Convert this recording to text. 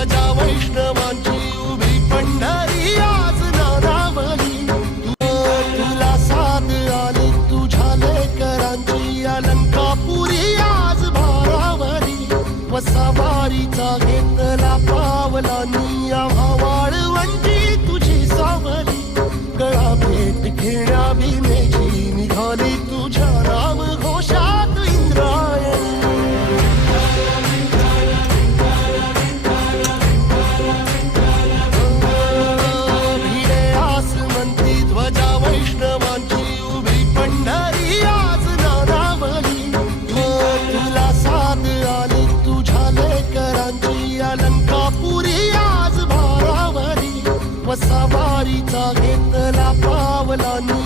ध्वजा वैष्णवांची उभी पंढरी आज नानावली तुला साथ आली तुझ्या लेकरांची अलंकापुरी आज भारावली वसावारीचा घेतला पावलांनी आम्हा वाळवंटी तुझी सावली गळा भेट घेण्या भीमेची निघाली तुझ्या राम घोषात इंद्रायणी भिडे आसमंती ध्वजा वैष्णवांची उभी पंढरी आज नानावली तुला साथ आली तुझ्या लेकरांची अलंकापुरी आज भारावली वसावारीचा घेतला पावलांनी